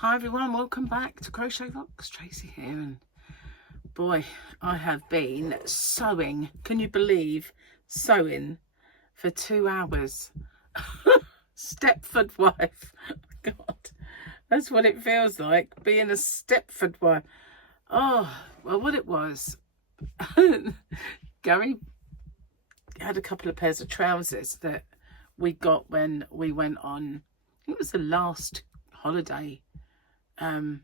Hi everyone, welcome back to Crochet Rocks. Tracy here, and boy, I have been sewing. Can you believe sewing for 2 hours? Stepford Wife. God, that's what it feels like, being a Stepford Wife. Oh, well, what it was, Gary had a couple of pairs of trousers that we got when we went on, it was the last holiday, and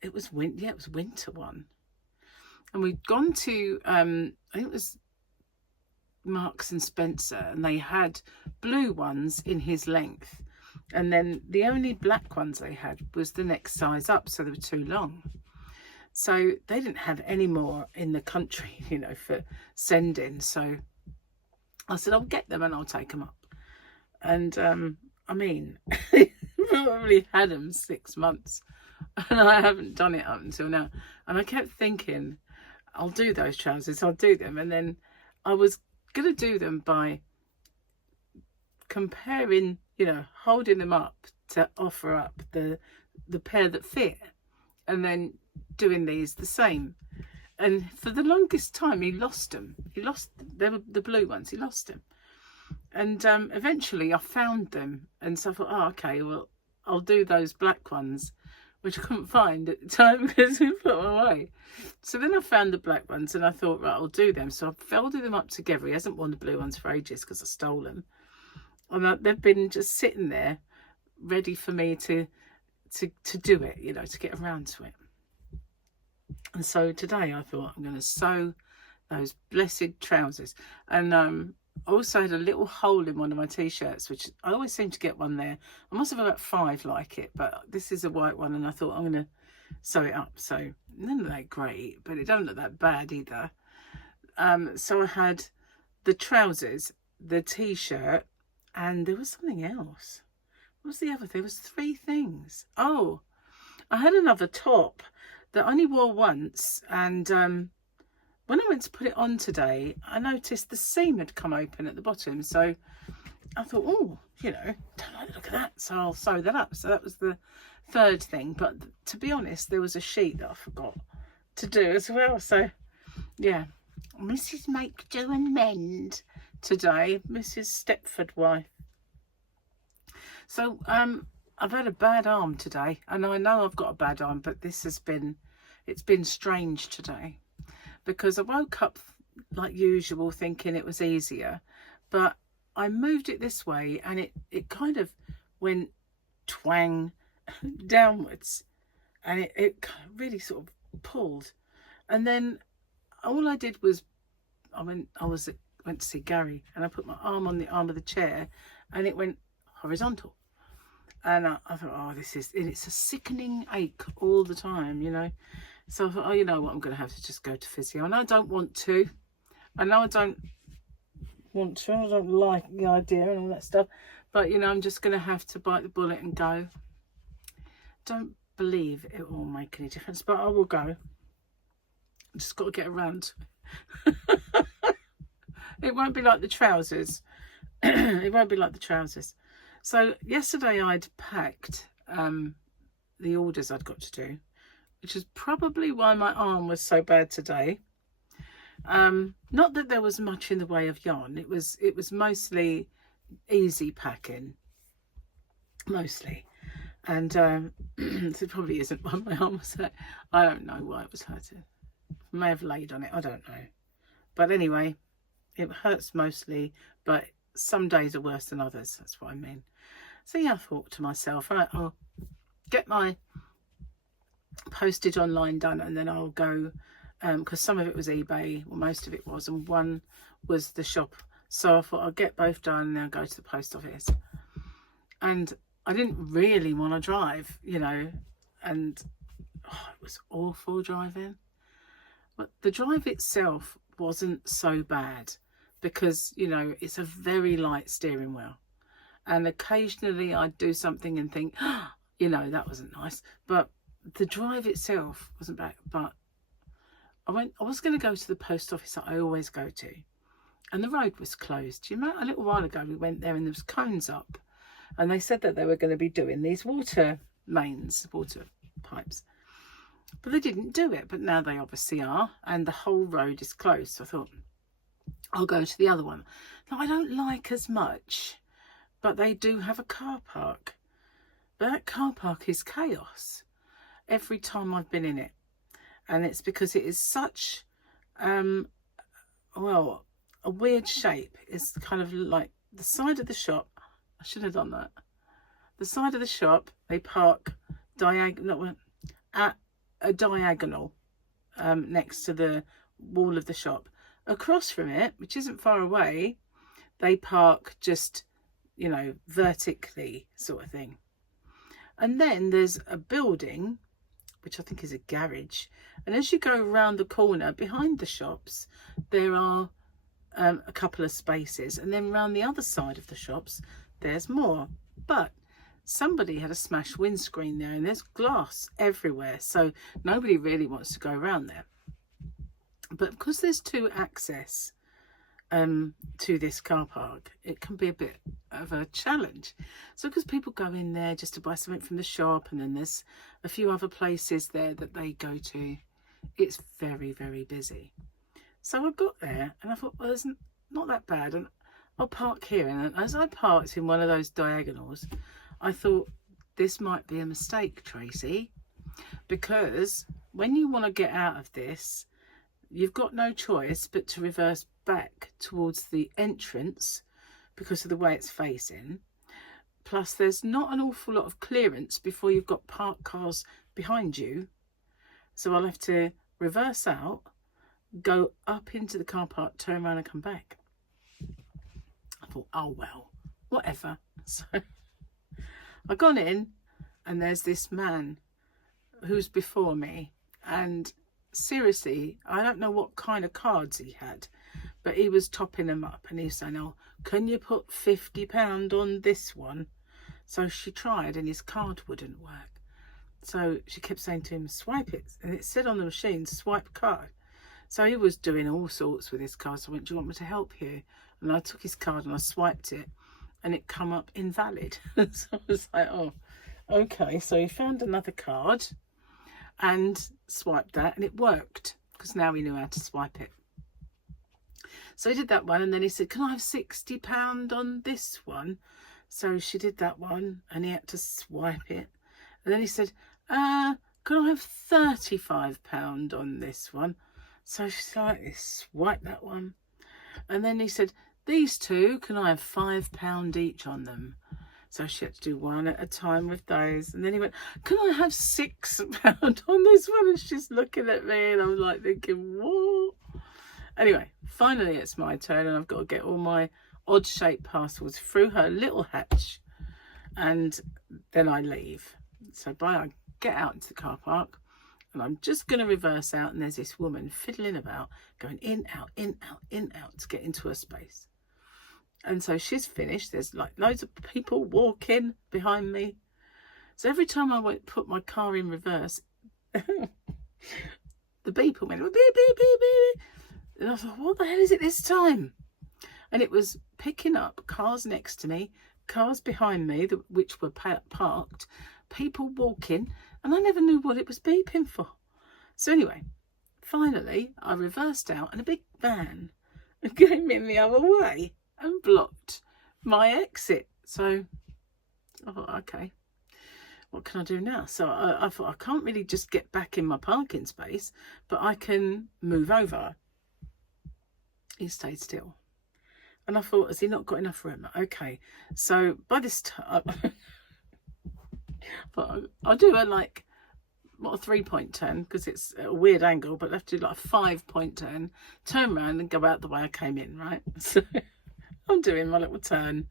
it was winter one, and we'd gone to I think it was Marks and Spencer, and they had blue ones in his length, and then the only black ones they had was the next size up, so they were too long, so they didn't have any more in the country, you know, for sending. So I said, I'll get them and I'll take them up. And I mean, probably had them 6 months, and I haven't done it up until now. And I kept thinking, I'll do those trousers, I'll do them. And then I was going to do them by comparing, you know, holding them up to offer up the pair that fit, and then doing these the same. And for the longest time, he lost them. They were the blue ones, he lost them. And eventually I found them, and so I thought, oh, okay, well, I'll do those black ones, which I couldn't find at the time because we put them away. So then I found the black ones, and I thought, right, I'll do them. So I folded them up together. He hasn't worn the blue ones for ages because I stole them, and they've been just sitting there ready for me to do it, you know, to get around to it. And so today I thought, I'm going to sew those blessed trousers. And I also had a little hole in one of my t-shirts, which I always seem to get one there. I must have about 5 like it, but this is a white one, and I thought I'm going to sew it up. So none of that great, but it doesn't look that bad either. So I had the trousers, the t-shirt, and there was something else. What was the other thing? There was 3 things. Oh, I had another top that I only wore once, and when I went to put it on today, I noticed the seam had come open at the bottom. So I thought, oh, you know, don't like the look of that, so I'll sew that up. So that was the 3rd thing. But to be honest, there was a sheet that I forgot to do as well. So yeah, Mrs. Make, Do and Mend today, Mrs. Stepford Wife. So I've had a bad arm today, and I know I've got a bad arm, but it's been strange today, because I woke up like usual thinking it was easier, but I moved it this way and it kind of went twang downwards, and it really sort of pulled. And then all I did was I went to see Gary, and I put my arm on the arm of the chair, and it went horizontal. And I thought, oh, it's a sickening ache all the time, you know. So I thought, oh, you know what, I'm going to have to just go to physio. And I don't want to. I know I don't want to. I don't like the idea and all that stuff. But, you know, I'm just going to have to bite the bullet and go. Don't believe it will make any difference, but I will go. I just got to get around. It won't be like the trousers. It won't be like the trousers. So yesterday I'd packed the orders I'd got to do, which is probably why my arm was so bad today. Not that there was much in the way of yarn. It was mostly easy packing, mostly. And it probably isn't why my arm was hurt. I don't know why it was hurting. I may have laid on it, I don't know. But anyway, it hurts mostly, but some days are worse than others. That's what I mean. So yeah, I thought to myself, right, I'll get my postage online done, and then I'll go, because some of it was eBay, well, most of it was, and one was the shop. So I thought I'll get both done and then I'll go to the post office. And I didn't really want to drive, you know, and it was awful driving. But the drive itself wasn't so bad, because, you know, it's a very light steering wheel, and occasionally I'd do something and think, oh, you know, that wasn't nice. But the drive itself wasn't bad. But I was going to go to the post office that I always go to, and the road was closed. You know, a little while ago we went there and there was cones up, and they said that they were going to be doing these water mains, water pipes, but they didn't do it. But now they obviously are, and the whole road is closed. So I thought, I'll go to the other one that I don't like as much, but they do have a car park. But that car park is chaos every time I've been in it. And it's because it is such, well, a weird shape. It's kind of like the side of the shop. I should have done that. The side of the shop, they park at a diagonal next to the wall of the shop. Across from it, which isn't far away, they park just, you know, vertically sort of thing. And then there's a building, which I think is a garage. And as you go around the corner behind the shops, there are a couple of spaces. And then around the other side of the shops, there's more. But somebody had a smashed windscreen there, and there's glass everywhere. So nobody really wants to go around there. But because there's two access to this car park, it can be a bit of a challenge. So because people go in there just to buy something from the shop, and then there's a few other places there that they go to, it's very, very busy. So I got there and I thought, well, it's not that bad, and I'll park here. And as I parked in one of those diagonals, I thought, this might be a mistake, Tracy, because when you want to get out of this, you've got no choice but to reverse back towards the entrance because of the way it's facing. Plus, there's not an awful lot of clearance before you've got parked cars behind you. So I'll have to reverse out, go up into the car park, turn around and come back. I thought, oh, well, whatever. So I gone in, and there's this man who's before me, and seriously, I don't know what kind of cards he had, but he was topping them up, and he was saying, oh, can you put £50 on this one? So she tried, and his card wouldn't work. So she kept saying to him, swipe it. And it said on the machine, swipe card. So he was doing all sorts with his card. So I went, do you want me to help you? And I took his card and I swiped it, and it come up invalid. So I was like, oh, okay. So he found another card and swiped that, and it worked because now he knew how to swipe it. So he did that one, and then he said, can I have £60 on this one? So she did that one, and he had to swipe it. And then he said, can I have £35 on this one? So she slightly swiped that one. And then he said, these two, can I have £5 each on them? So she had to do one at a time with those. And then he went, can I have £6 on this one? And she's looking at me, and I'm like thinking, what? Anyway, finally it's my turn, and I've got to get all my odd shaped parcels through her little hatch, and then I leave. So I get out into the car park, and I'm just going to reverse out, and there's this woman fiddling about, going in, out, in, out, in, out to get into her space. And so she's finished. There's like loads of people walking behind me. So every time I put my car in reverse, the beeper went beep, beep, beep, beep. And I thought, what the hell is it this time? And it was picking up cars next to me, cars behind me, which were parked, people walking, and I never knew what it was beeping for. So anyway, finally, I reversed out, and a big van came in the other way and blocked my exit. So I thought, okay, what can I do now? So I thought, I can't really just get back in my parking space, but I can move over. He stayed still. And I thought, has he not got enough room? Okay, so by this time, but I'll do a like, what, a 3-point turn, because it's a weird angle, but I have to do like a 5-point turn around and go out the way I came in, right? So I'm doing my little turn.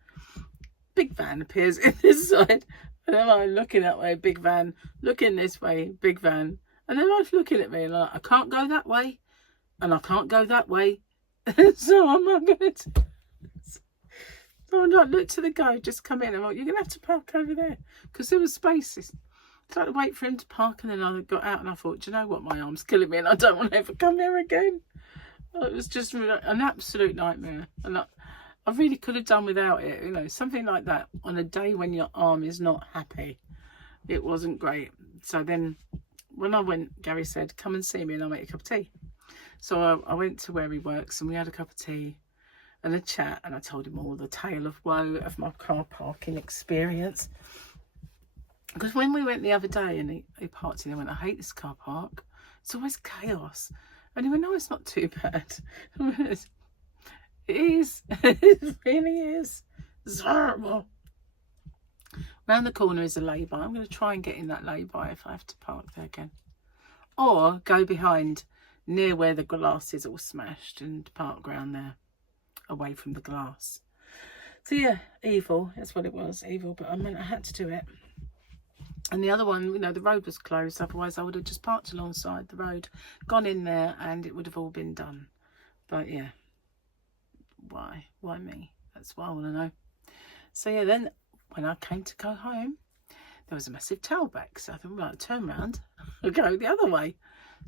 Big van appears in this side, and then I'm looking that way, big van, looking this way, big van, and then I'm looking at me and I'm like, I can't go that way, and I can't go that way, so I'm not going to. So I looked to the guy just come in, and I'm like, you're going to have to park over there, because there was spaces. So I had to wait for him to park, and then I got out, and I thought, do you know what, my arm's killing me, and I don't want to ever come here again. It was just an absolute nightmare. And I really could have done without it, you know, something like that on a day when your arm is not happy. It wasn't great. So then when I went, Gary said, come and see me and I'll make a cup of tea. So I went to where he works and we had a cup of tea and a chat, and I told him all the tale of woe of my car parking experience. Because when we went the other day and he parked in, I went, I hate this car park. It's always chaos. And he went, no, it's not too bad. It is. It really is. It's horrible. Round the corner is a lay-by. I'm going to try and get in that lay-by if I have to park there again. Or go behind near where the glass is all smashed and park round there, away from the glass. So yeah, evil. That's what it was, evil. But I mean, I had to do it. And the other one, you know, the road was closed. Otherwise, I would have just parked alongside the road, gone in there, and it would have all been done. But yeah. Why me? That's what I want to know. So yeah, then when I came to go home, there was a massive tailback. So I thought, right, turn around and go the other way.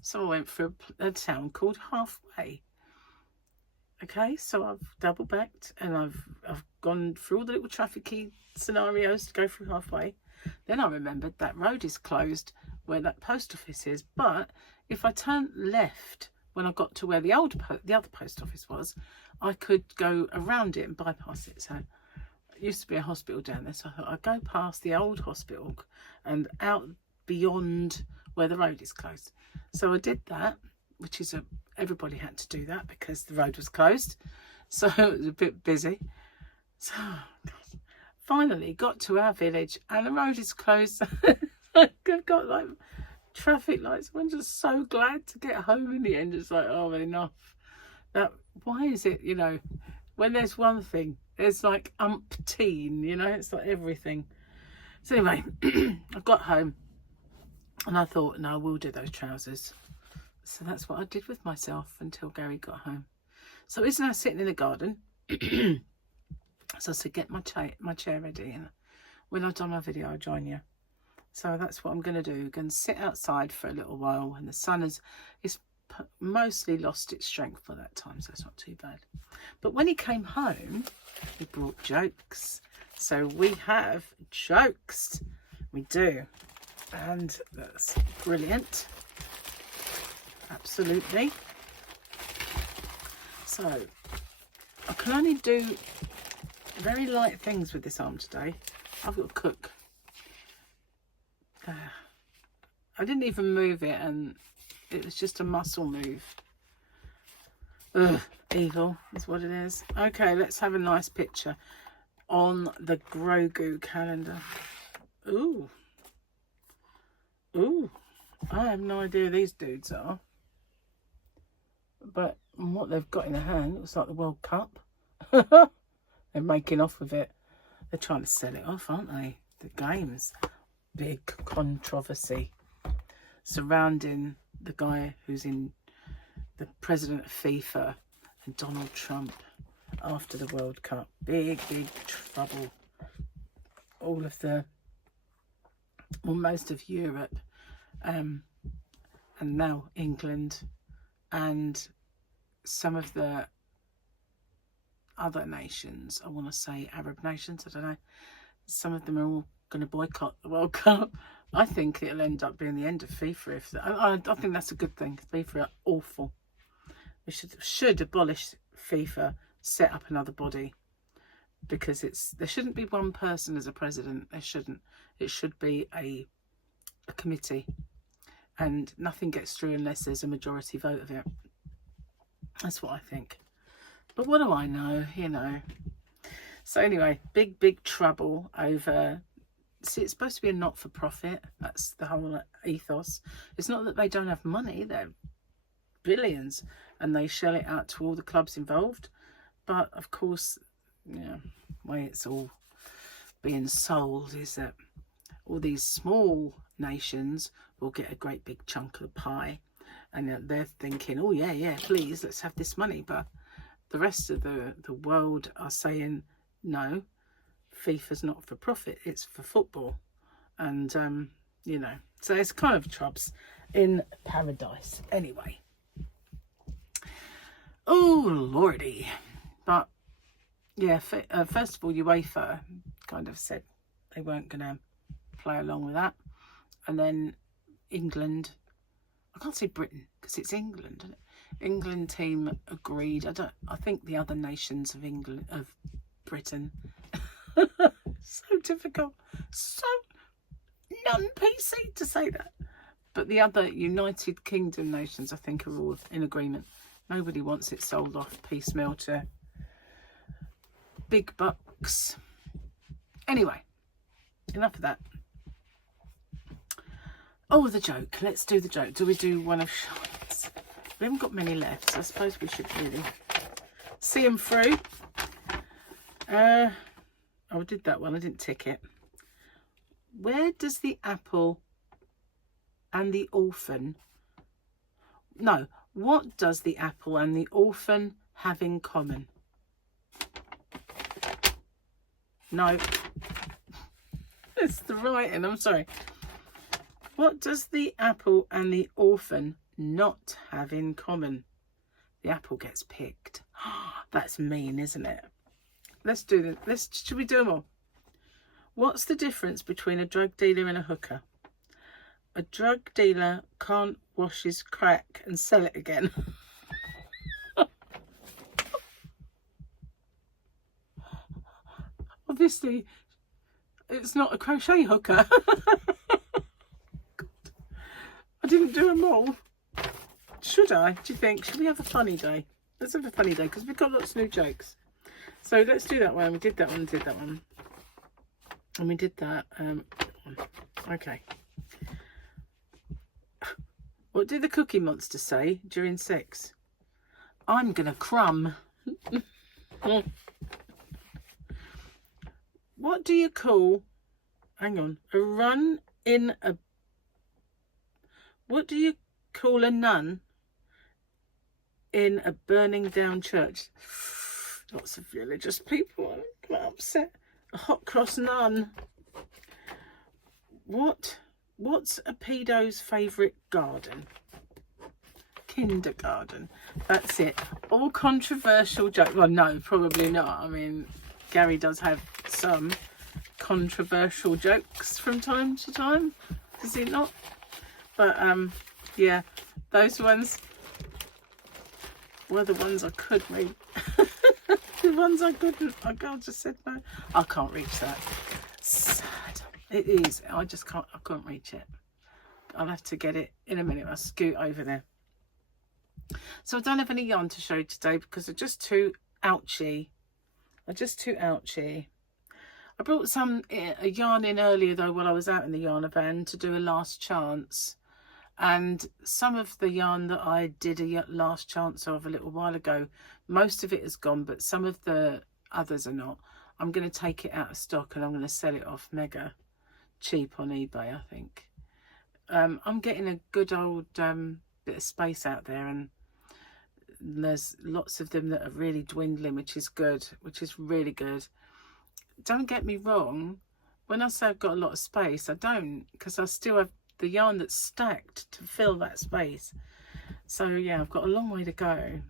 So I went through a town called Halfway. Okay, so I've double backed and I've gone through all the little trafficy scenarios to go through Halfway. Then I remembered that road is closed where that post office is. But if I turned left when I got to where the other post office was, I could go around it and bypass it. So it used to be a hospital down there, so I thought I'd go past the old hospital and out beyond where the road is closed. So I did that, which is everybody had to do that because the road was closed, so it was a bit busy. So finally got to our village and the road is closed. I've got like traffic lights. I'm just so glad to get home in the end. It's like, oh, enough. Why is it, you know, when there's one thing, there's like umpteen, you know, it's like everything. So anyway, I got home and I thought, no, I will do those trousers. So that's what I did with myself until Gary got home. So he's now sitting in the garden. So I said, get my chair ready, and when I've done my video, I'll join you. So that's what I'm going to do. I'm going to sit outside for a little while, and the sun is mostly lost its strength by that time, so it's not too bad. But when he came home, he brought jokes. So we have jokes. We do. And that's brilliant. Absolutely. So I can only do very light things with this arm today. I've got to cook. I didn't even move it, and it was just a muscle move. Ugh, evil is what it is. Okay, let's have a nice picture on the Grogu calendar. Ooh. Ooh. I have no idea who these dudes are. But what they've got in their hand looks like the World Cup. They're making off with it. They're trying to sell it off, aren't they? The games. Big controversy surrounding the guy who's in the president of FIFA and Donald Trump after the World Cup. Big trouble. All of most of Europe, and now England, and some of the other nations, I want to say Arab nations, I don't know, some of them are all going to boycott the World Cup. I think it'll end up being the end of FIFA. I think that's a good thing. FIFA are awful. We should abolish FIFA, set up another body, because there shouldn't be one person as a president. There shouldn't. It should be a committee, and nothing gets through unless there's a majority vote of it. That's what I think. But what do I know, you know? So anyway, big trouble over. See, it's supposed to be a not-for-profit. That's the whole ethos. It's not that they don't have money. They're billions, and they shell it out to all the clubs involved. But of course, yeah, the way it's all being sold is that all these small nations will get a great big chunk of the pie, and they're thinking, oh yeah, please, let's have this money. But the rest of the world are saying, no, FIFA's not for profit, it's for football. And you know, so it's kind of troubles in paradise anyway. Oh lordy. But yeah, first of all, UEFA kind of said they weren't going to play along with that. And then England, I can't say Britain because it's England, isn't it? England team agreed. I think the other nations of Britain, so difficult, so non-PC to say that. But the other United Kingdom nations, I think, are all in agreement. Nobody wants it sold off piecemeal to big bucks. Anyway, enough of that. Oh, the joke. Let's do the joke. Do we do one of Sean's? We haven't got many left, so I suppose we should really see them through. Oh, I did that one. I didn't tick it. Where does the apple and the orphan... No, what does the apple and the orphan have in common? No. It's the writing, I'm sorry. What does the apple and the orphan not have in common? The apple gets picked. That's mean, isn't it? Let's do this. Should we do them all? What's the difference between a drug dealer and a hooker? A drug dealer can't wash his crack and sell it again. Obviously, it's not a crochet hooker. God. I didn't do them all. Should I? Do you think? Should we have a funny day? Let's have a funny day because we've got lots of new jokes. So let's do that one. We did that one, did that one. And we did that. Okay. What did the Cookie Monster say during sex? I'm gonna crumb. What do you call, hang on, a run in a, what do you call a nun in a burning down church? Lots of religious people are quite upset. A hot cross nun. What's a pedo's favourite garden? Kindergarten. That's it. All controversial jokes. Well, no, probably not. I mean, Gary does have some controversial jokes from time to time, does he not? But yeah, those ones were the ones I could read. The ones I couldn't, I just said no. I can't reach that. Sad. It is. I just can't. I couldn't reach it. I'll have to get it in a minute. I'll scoot over there. So I don't have any yarn to show you today because they're just too ouchy. They're just too ouchy. I brought a yarn in earlier though while I was out in the yarn van to do a last chance. And some of the yarn that I did a last chance of a little while ago, most of it is gone, but some of the others are not. I'm going to take it out of stock and I'm going to sell it off mega cheap on eBay, I think. I'm getting a good old bit of space out there, and there's lots of them that are really dwindling, which is good, which is really good. Don't get me wrong, when I say I've got a lot of space, I don't, because I still have the yarn that's stacked to fill that space. So yeah, I've got a long way to go.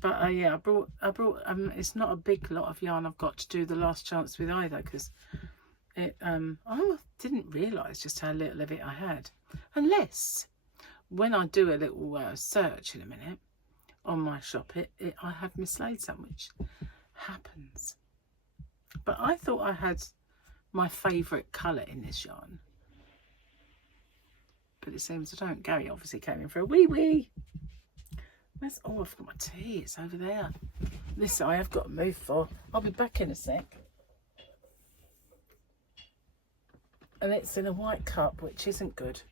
But yeah, I brought it's not a big lot of yarn I've got to do the last chance with either, because it I didn't realise just how little of it I had, unless when I do a little search in a minute on my shop, I have mislaid some, which happens. But I thought I had my favourite colour in this yarn, but it seems I don't. Gary obviously came in for a wee. Where's, oh, I've got my tea, it's over there. This I have got to move for. I'll be back in a sec. And it's in a white cup, which isn't good.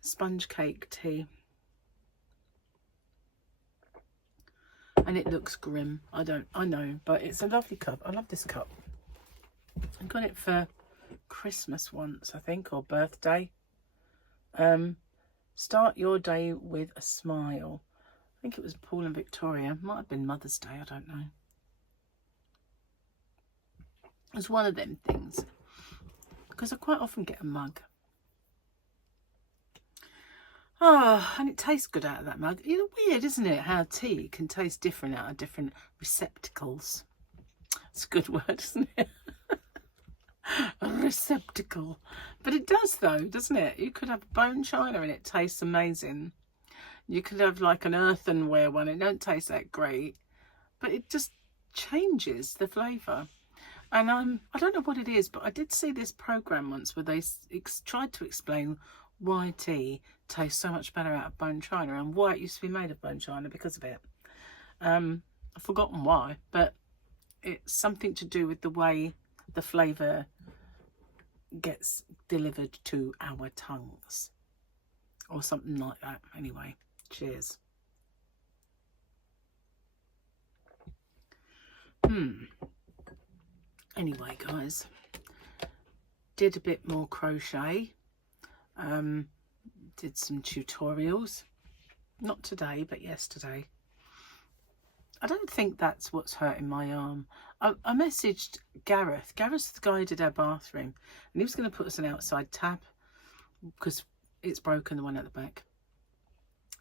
Sponge cake tea. And it looks grim. I know, but it's a lovely cup. I love this cup. I got it for Christmas once, I think, or birthday. Start your day with a smile. I think it was Paul and Victoria. Might have been Mother's Day, I don't know. It's one of them things, because I quite often get a mug. Oh, and it tastes good out of that mug. You know, weird, isn't it, how tea can taste different out of different receptacles. It's a good word, isn't it? A receptacle. But it does though, doesn't it? You could have bone china and it tastes amazing. You could have like an earthenware one. It don't taste that great, but it just changes the flavour. And I don't know what it is, but I did see this program once where they tried to explain why tea tastes so much better out of bone china and why it used to be made of bone china because of it. I've forgotten why, but it's something to do with the way the flavour gets delivered to our tongues or something like that. Anyway, cheers. Anyway, guys, did a bit more crochet, did some tutorials, not today but yesterday. I don't think that's what's hurting my arm. I messaged Gareth. Gareth's the guy who did our bathroom, and he was going to put us an outside tap because it's broken, the one at the back.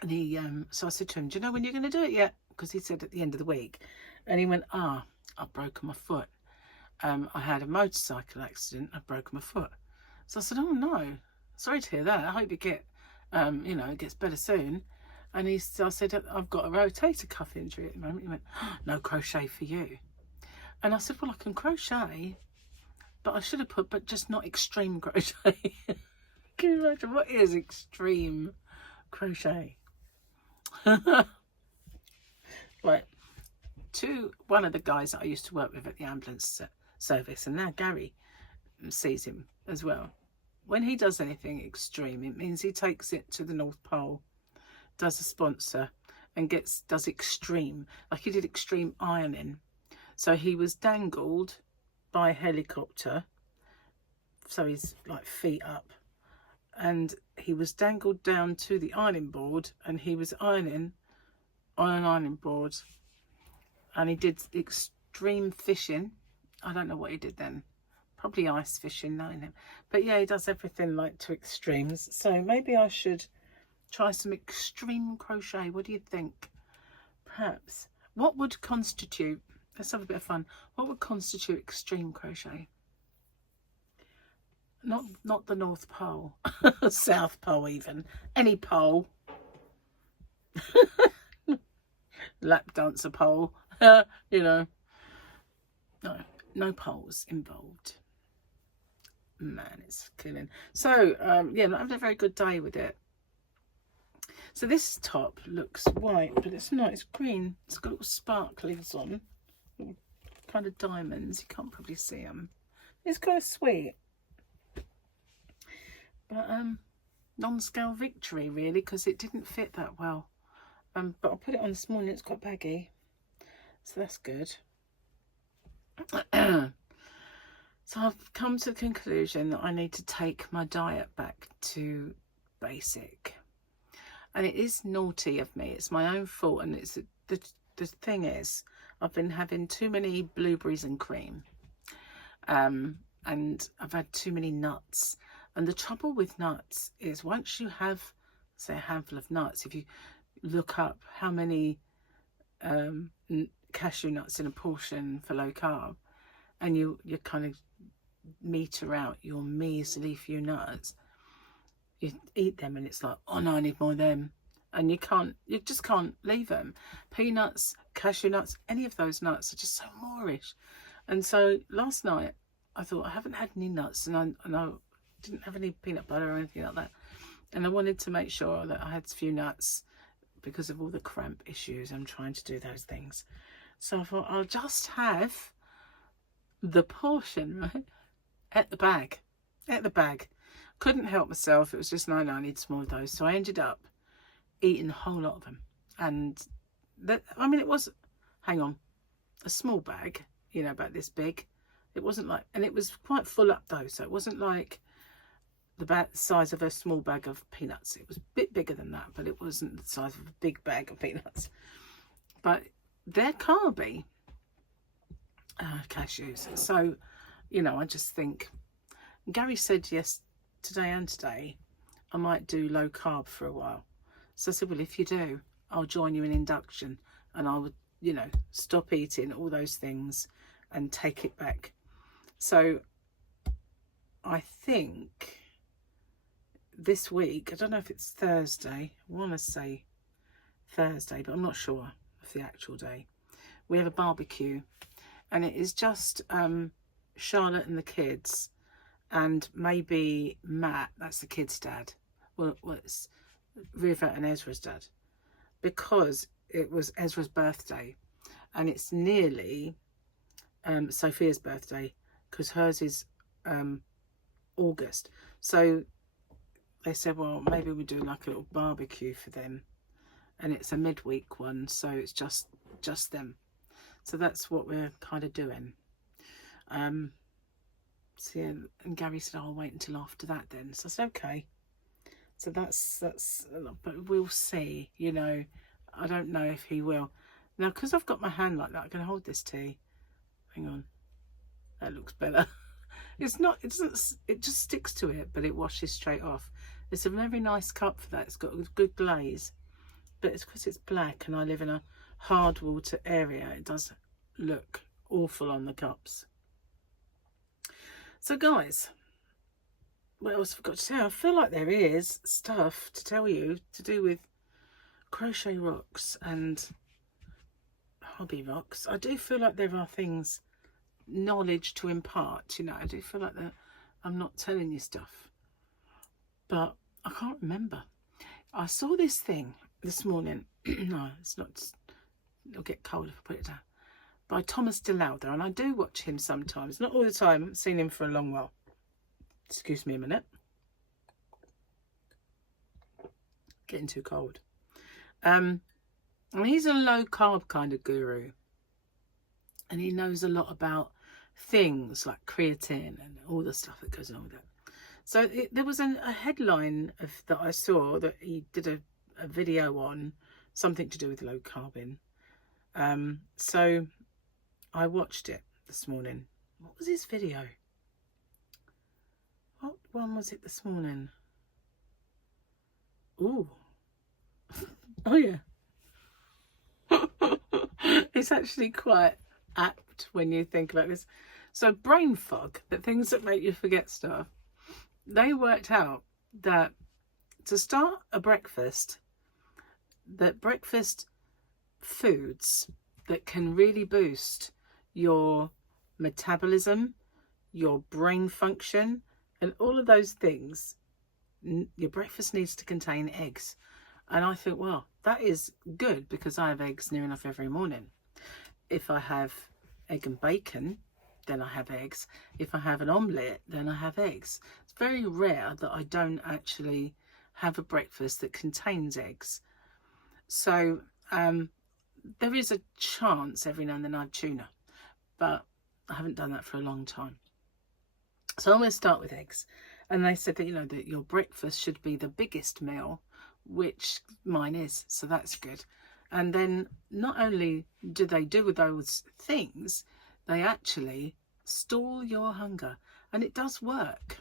And he, so I said to him, do you know when you're going to do it yet? Because he said at the end of the week. And he went, I've broken my foot. I had a motorcycle accident. I've broken my foot. So I said, oh no, sorry to hear that. I hope you get, you know, it gets better soon. And I said, I've got a rotator cuff injury at the moment. He went, no crochet for you. And I said, well, I can crochet, but I should have put, but just not extreme crochet. Can you imagine what is extreme crochet? Right. One of the guys that I used to work with at the ambulance service, and now Gary sees him as well. When he does anything extreme, it means he takes it to the North Pole, does a sponsor, and does extreme, like he did extreme ironing. So he was dangled by a helicopter, so he's like feet up, and he was dangled down to the ironing board, and he was ironing on an ironing board, and he did extreme fishing. I don't know what he did then, probably ice fishing, knowing him. But yeah, he does everything like to extremes. So maybe I should try some extreme crochet. What do you think? Perhaps. What would constitute, let's have a bit of fun, what would constitute extreme crochet? Not the North Pole, South Pole even, any pole. Lap dancer pole, you know. No poles involved. Man, it's killing. So yeah, not having a very good day with it. So this top looks white, but it's not, it's green. It's got little sparklings on, little kind of diamonds. You can't probably see them. It's kind of sweet. But non-scale victory really, because it didn't fit that well. But I put it on this morning, it's quite baggy. So that's good. So I've come to the conclusion that I need to take my diet back to basic. And it is naughty of me. It's my own fault. And it's the thing is, I've been having too many blueberries and cream. And I've had too many nuts. And the trouble with nuts is once you have, say, a handful of nuts, if you look up how many cashew nuts in a portion for low carb, and you kind of meter out your measly few nuts, you eat them and it's like, oh no, I need more of them. And you just can't leave them. Peanuts, cashew nuts, any of those nuts are just so moorish. And so last night I thought, I haven't had any nuts, and I didn't have any peanut butter or anything like that, and I wanted to make sure that I had a few nuts because of all the cramp issues. I'm trying to do those things. So I thought I'll just have the portion, right? At the bag. Couldn't help myself. It was just, no, I need some more of those. So I ended up eating a whole lot of them. And that, I mean, it was, hang on, a small bag, you know, about this big. It wasn't like, and it was quite full up though. So it wasn't like the size of a small bag of peanuts. It was a bit bigger than that, but it wasn't the size of a big bag of peanuts. But they're carby cashews. So, you know, I just think, Gary said yes, today I might do low carb for a while. So I said, well, if you do, I'll join you in induction, and I would, you know, stop eating all those things and take it back. So I think this week, I don't know if it's Thursday, I want to say Thursday, but I'm not sure of the actual day, we have a barbecue, and it is just Charlotte and the kids, and maybe Matt, that's the kids' dad. Well, it's River and Ezra's dad, because it was Ezra's birthday, and it's nearly Sophia's birthday, because hers is August. So they said, well, maybe we'll do like a little barbecue for them, and it's a midweek one, so it's just them. So that's what we're kind of doing. So yeah, and Gary said, oh, I'll wait until after that then. So I said, okay. So that's, but we'll see, you know. I don't know if he will. Now, because I've got my hand like that, I can hold this tea. Hang on. That looks better. It's not, it doesn't, it just sticks to it, but it washes straight off. It's a very nice cup for that. It's got a good glaze, but it's because it's black and I live in a hard water area. It does look awful on the cups. So guys, what else have I got to tell? I feel like there is stuff to tell you to do with Crochet Rocks and Hobby Rocks. I do feel like there are things, knowledge to impart, you know. I do feel like that I'm not telling you stuff, but I can't remember. I saw this thing this morning. No, it's not, it'll get cold if I put it down. By Thomas DeLauder, and I do watch him sometimes, not all the time. I haven't seen him for a long while. Excuse me a minute. Getting too cold. And he's a low carb kind of guru, and he knows a lot about things like creatine and all the stuff that goes on with that. So there was a headline that I saw that he did a video on, something to do with low carbing. So I watched it this morning. What was his video? What one was it this morning? Ooh. Oh yeah. It's actually quite apt when you think about this. So brain fog, the things that make you forget stuff, they worked out that to start a breakfast, that breakfast foods that can really boost your metabolism, your brain function, and all of those things, your breakfast needs to contain eggs. And I think, well, that is good, because I have eggs near enough every morning. If I have egg and bacon, then I have eggs. If I have an omelette, then I have eggs. It's very rare that I don't actually have a breakfast that contains eggs. So there is a chance every now and then I have tuna, but I haven't done that for a long time. So I'm going to start with eggs. And they said that, you know, that your breakfast should be the biggest meal, which mine is, so that's good. And then not only do they do with those things, they actually stall your hunger, and it does work.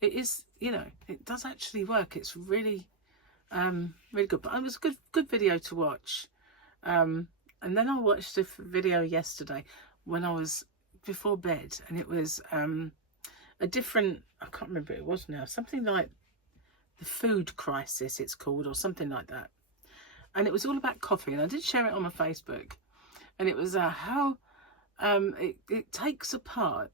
It is, you know, it does actually work. It's really really good. But it was a good video to watch. And then I watched a video yesterday when I was before bed, and it was a different, I can't remember what it was now, something like the food crisis it's called, or something like that. And it was all about coffee, and I did share it on my Facebook, and it was how it takes apart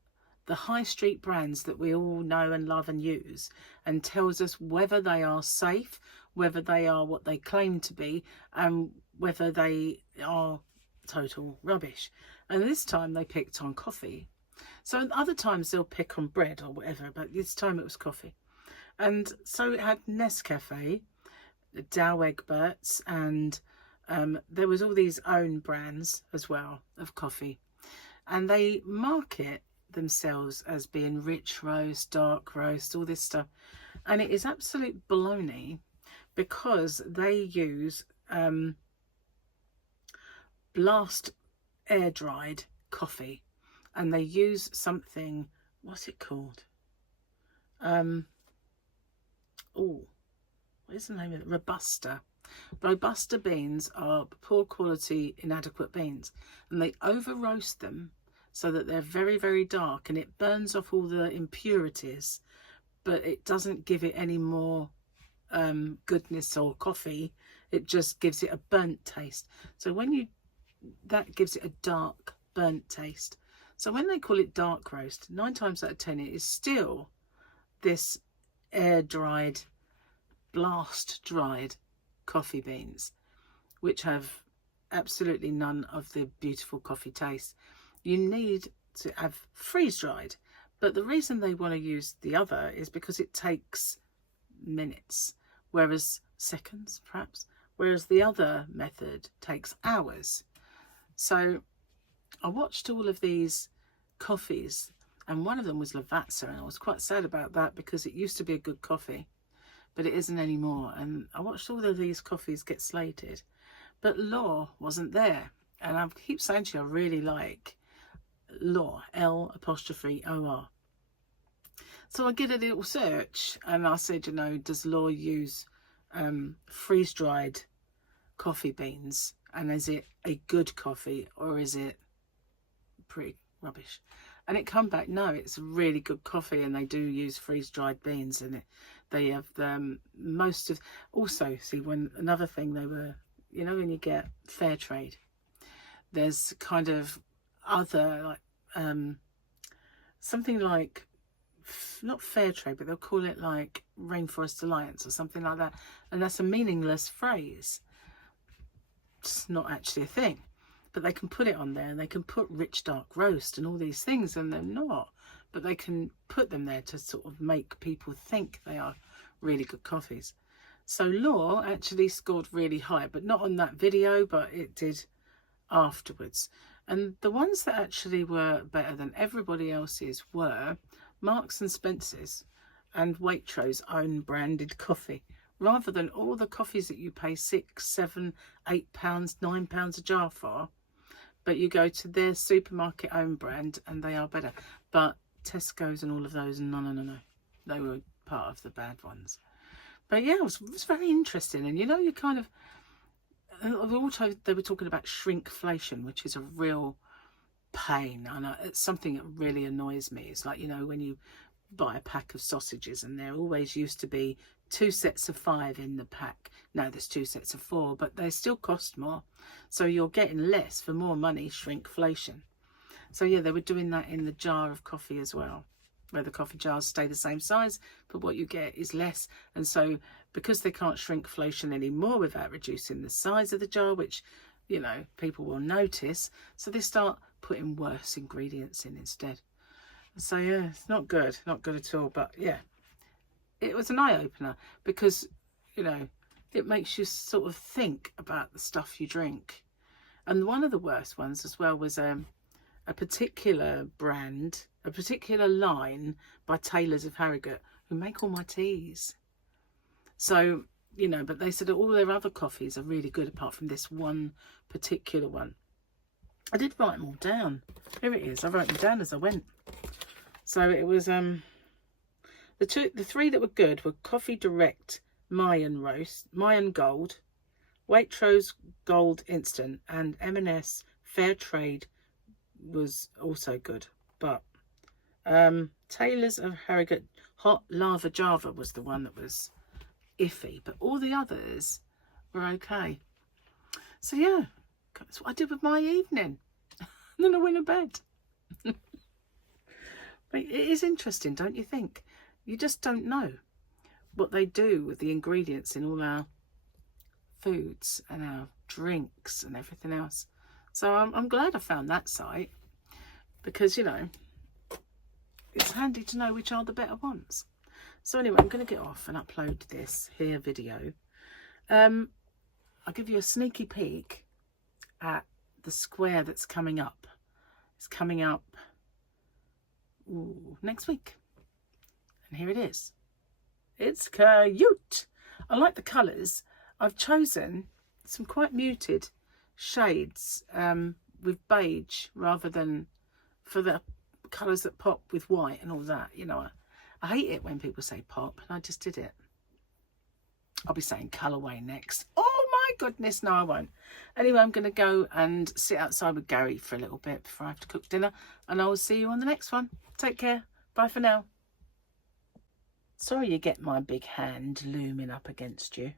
the high street brands that we all know and love and use, and tells us whether they are safe, whether they are what they claim to be, and whether they are total rubbish. And this time they picked on coffee. So other times they'll pick on bread or whatever, but this time it was coffee. And so it had Nescafe, Dow Egberts, and there was all these own brands as well of coffee. And they market themselves as being rich roast, dark roast, all this stuff. And it is absolute baloney, because they use blast air dried coffee, and they use something, what's it called? Oh, what is the name of it? Robusta. Robusta beans are poor quality, inadequate beans, and they over roast them so that they're very, very dark, and it burns off all the impurities, but it doesn't give it any more goodness or coffee. It just gives it a burnt taste. So that gives it a dark burnt taste. So when they call it dark roast, 9 times out of 10 it is still this air dried, blast dried coffee beans, which have absolutely none of the beautiful coffee taste. You need to have freeze dried, but the reason they want to use the other is because it takes minutes, whereas seconds perhaps, whereas the other method takes hours. So I watched all of these coffees, and one of them was Lavazza, and I was quite sad about that because it used to be a good coffee, but it isn't anymore. And I watched all of these coffees get slated, but Law wasn't there. And I keep saying to you, I really like Law, L''OR. So I did a little search, and I said, you know, does Law use freeze-dried coffee beans, and is it a good coffee or is it pretty rubbish? And it come back, no, it's a really good coffee, and they do use freeze-dried beans, and they have most of. Also, see, when another thing they were, you know, when you get fair trade, there's kind of other like something like, not fair trade, but they'll call it like Rainforest Alliance or something like that, and that's a meaningless phrase. It's not actually a thing, but they can put it on there, and they can put rich dark roast and all these things, and they're not, but they can put them there to sort of make people think they are really good coffees. So Law actually scored really high, but not on that video, but it did afterwards. And the ones that actually were better than everybody else's were Marks and Spencer's and Waitrose own branded coffee, rather than all the coffees that you pay £6, £7, £8, £9 a jar for, but you go to their supermarket own brand and they are better. But Tesco's and all of those, no, they were part of the bad ones. But yeah, it was very interesting. And you know, you kind of, also they were talking about shrinkflation, which is a real pain. I know it's something that really annoys me. It's like, you know, when you buy a pack of sausages, and there always used to be 2 sets of 5 in the pack. Now there's 2 sets of 4, but they still cost more, so you're getting less for more money. Shrinkflation. So yeah, they were doing that in the jar of coffee as well, where the coffee jars stay the same size, but what you get is less. And so because they can't shrinkflation anymore without reducing the size of the jar, which, you know, people will notice, so they start putting worse ingredients in instead. So yeah, it's not good at all. But yeah, it was an eye-opener, because, you know, it makes you sort of think about the stuff you drink. And one of the worst ones as well was a particular brand, a particular line by Taylors of Harrogate, who make all my teas. So, you know, but they said that all their other coffees are really good apart from this one particular one. I did write them all down. Here it is. I wrote them down as I went. So it was the 3 that were good were Coffee Direct Mayan Gold, Waitrose Gold Instant, and M&S Fair Trade was also good. But Taylors of Harrogate Hot Lava Java was the one that was iffy, but all the others were okay. So yeah, that's what I did with my evening. And then I went to bed. But it is interesting, don't you think? You just don't know what they do with the ingredients in all our foods and our drinks and everything else. So I'm glad I found that site, because, you know, it's handy to know which are the better ones. So anyway, I'm going to get off and upload this here video. I'll give you a sneaky peek at the square that's coming up. It's coming up next week. And here it is. It's cute. I like the colours. I've chosen some quite muted shades with beige, rather than for the colours that pop with white and all that. You know, I hate it when people say pop, and I just did it. I'll be saying colourway next. Oh My goodness, no, I won't. Anyway, I'm going to go and sit outside with Gary for a little bit before I have to cook dinner, and I will see you on the next one. Take care. Bye for now. Sorry you get my big hand looming up against you.